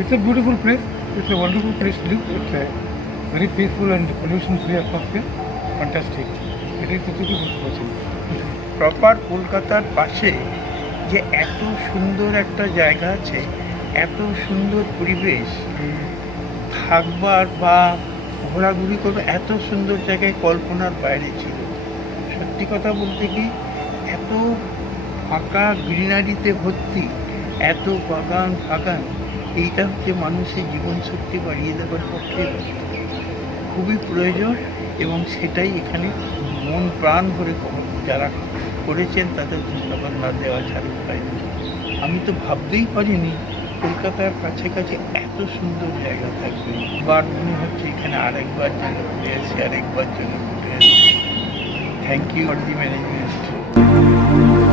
It's a beautiful place. It's a wonderful place to live. It's a very peaceful and pollution-free atmosphere. Fantastic. It is totally possible. Proper কলকাতার পাশে যে এত সুন্দর একটা জায়গা আছে, এত সুন্দর পরিবেশ, থাকবার বা ঘোরাঘুরি করবে, এত সুন্দর জায়গায় কল্পনার বাইরে ছিল। সত্যি কথা বলতে কি, এত ফাঁকা গ্রিনারিতে ভর্তি, এত বাগান ফাগান, এইটা হচ্ছে মানুষের জীবন শক্তি বাড়িয়ে দেওয়ার পক্ষে খুবই প্রয়োজন, এবং সেটাই এখানে মন প্রাণ ভরে যারা করেছেন তাদের ধন্যবাদ না দেওয়া ছাড়া উপায় নেই। আমি তো ভাবতেই পারিনি কলকাতার কাছাকাছি এত সুন্দর জায়গা থাকবে। বার মনে হচ্ছে এখানে আরেকবার যেন ঘুরে আসি, আরেকবার যেন ঘুরে আসি। Thank you for the management.